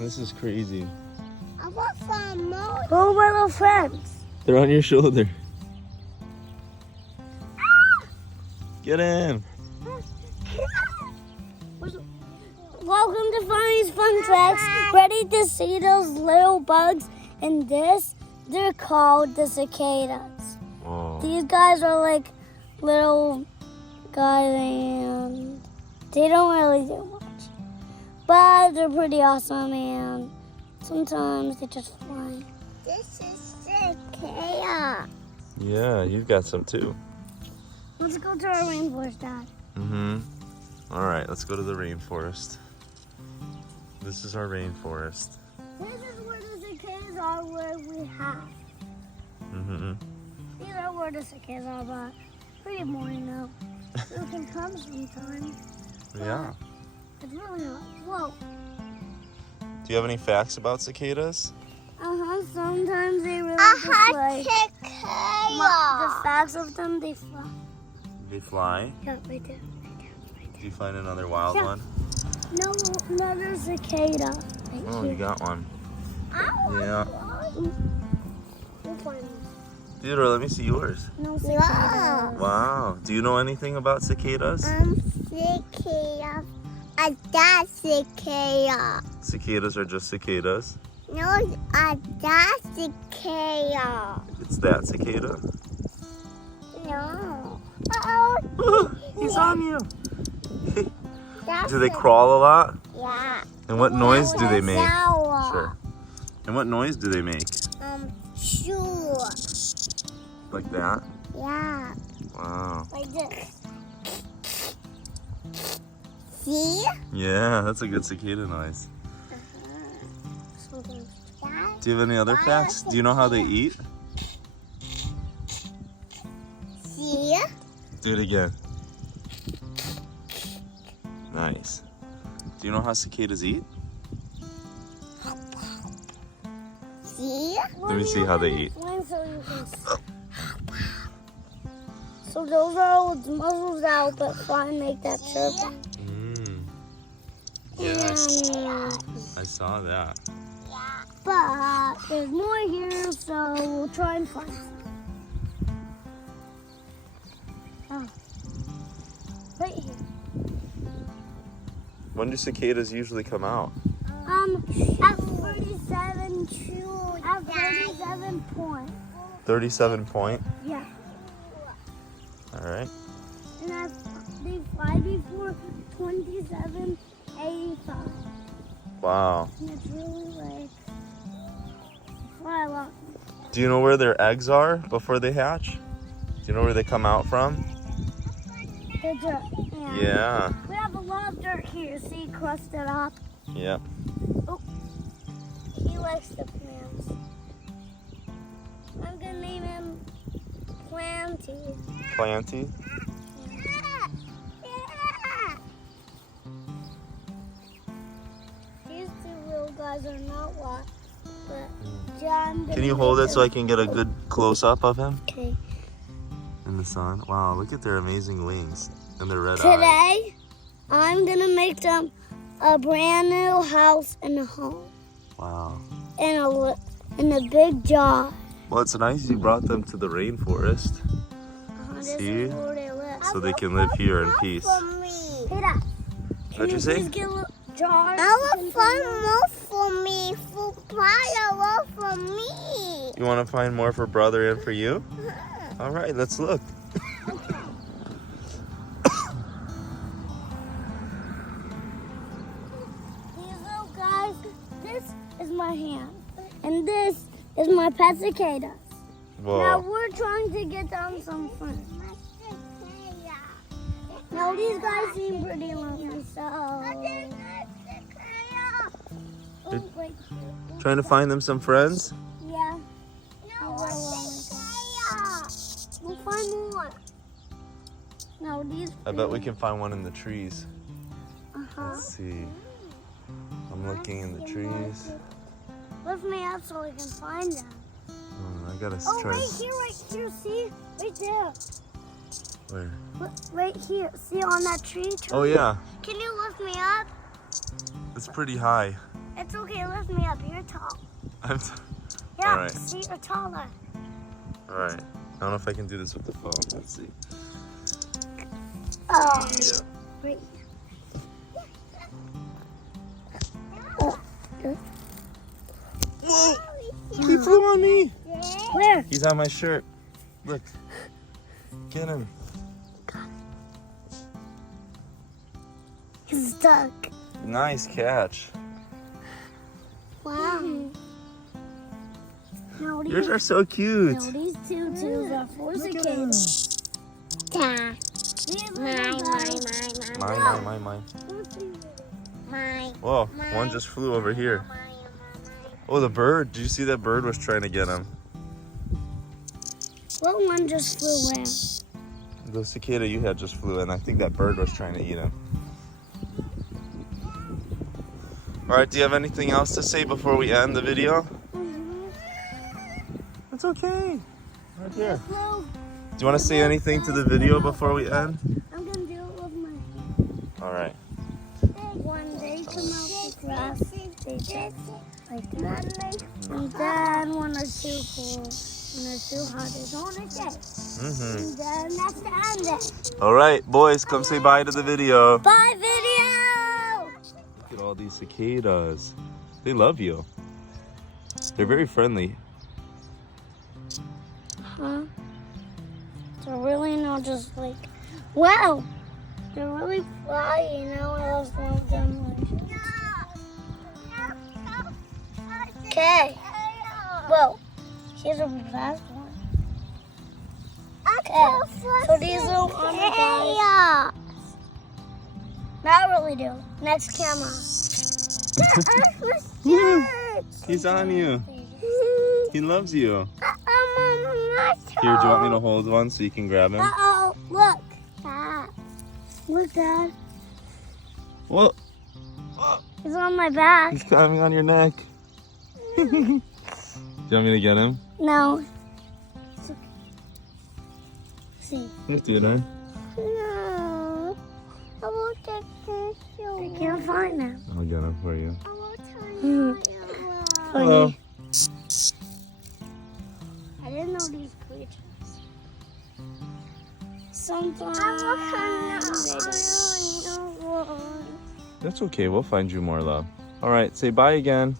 This is crazy. I want some more. Who are my little friends? They're on your shoulder. Get in. Welcome to Fani's Fun Tracks. Ready to see those little bugs in this? They're called the cicadas. Whoa. These guys are like little guys and they don't really do much. But they're pretty awesome and sometimes they just fly. This is cicada. Yeah, you've got some too. Let's go to our rainforest, Dad. All right, let's go to the rainforest. This is our rainforest. This is where the cicadas are, where we have. These are where the cicadas are, but pretty boring now. You can come sometime. Yeah. It's really hot. Whoa. Do you have any facts about cicadas? Sometimes they really I just had like the cicada. facts of them. They fly. They fly. Yeah, right there. Do you find another wild Yeah. one? No, another cicada. Right Oh, here. you got one. I want Yeah. one. We'll find one. Theodore, let me see yours. No Yeah. cicadas. Wow. Do you know anything about cicadas? Cicada. A that cicada. Cicadas are just cicadas. No, a that cicada. It's that cicada. No. Uh-oh. He's on you. That's Do they crawl a lot? Yeah. And what noise do they make? Sour. Sure. And what noise do they make? Sure. Like that? Yeah. Wow. Like this. See? Yeah, that's a good cicada noise. Sometimes. That? Do you have any other facts? Do you know how they eat? See? Do it again. Nice. Do you know how cicadas eat? See? Let me see how they eat. So you can So those are all the muzzles out, but fly make that chirp. Yes, And, I saw that. but there's more here, so we'll try and find some. Oh. Right here. When do cicadas usually come out? At 37 point. 37 point. Yeah. All right. And they fly before 2785. Wow. And it's really like fly a lot. Do you know where their eggs are before they hatch? Do you know where they come out from? The dirt. Yeah. We have a lot of dirt here. See, crusted up. Yep. He likes the plants. I'm gonna name him Planty. Planty. These two little guys are not what, but John. Can you hold it so I can get a good close up of him Okay. in the sun? Wow, look at their amazing wings and their red eyes. Today, I'm gonna make them a brand new house and a home Wow. and a big jar. Well, it's nice you brought them to the rainforest This See? is where they live. so they can live here in peace. For me. Hey, Dad. What'd you say? Please get a little jar. I want find more for me. For fire for me. You want to find more for brother and for you? All right, let's look. These little guys, this is my hand, and this is my pet cicadas. Now Whoa. we're trying to get them some fun. Now these guys seem pretty lonely, so. Oh, wait. Trying to find them some friends? Yeah. We'll find more. No, these. I bet we can find one in the trees. Uh-huh. Let's see. I'm looking in the trees. Lift me up so we can find them. I gotta Oh, try. right here, see? Right there. Where? Look, right here. See on that tree? Oh yeah, Can you lift me up? it's pretty high. It's okay, lift with me up. You're tall. Yeah, Alright. see, you're taller. Alright. I don't know if I can do this with the phone. Let's see. Oh. Wait. He flew on me. Where? He's on my shirt. Look. Get him. He's stuck. Nice catch. Wow. No, Yours are so cute. no, these tutus are for cicadas. Yeah. Mine. Whoa, one just flew over here. Oh, the bird. Did you see that bird was trying to get him? What one just flew in? The cicada you had just flew in. I think that bird was trying to eat him. All right, do you have anything else to say before we end the video? It's okay. Right here. Flew. Do you want to say anything to the video before we end? I'm gonna do it with my All right. When they come out the grass, they just like that. And then when they're too cool, when they're too hot, they don't get. And then that's the end of it. All right, boys, come say bye to the video. Bye, video! Look at all these cicadas. They love you. They're very friendly. Huh? They're really not just like, wow! They're really flying. Now I lost one of them. Okay. Whoa. Here's a last one. Okay. So these little guys. Not really do. Next camera. He's on you. He loves you. Here, do you want me to hold one so you can grab him? Uh-oh. Look. Look, Dad. Whoa, He's on my back. he's climbing on your neck. Do you want me to get him? No. It's okay. See. Let's do it, huh? No. I will take this. I can't find him. I'll get him for you. I will tell Hmm. Hello. I didn't know these creatures. Sometimes That's okay. We'll find you more love. All right. Say bye again.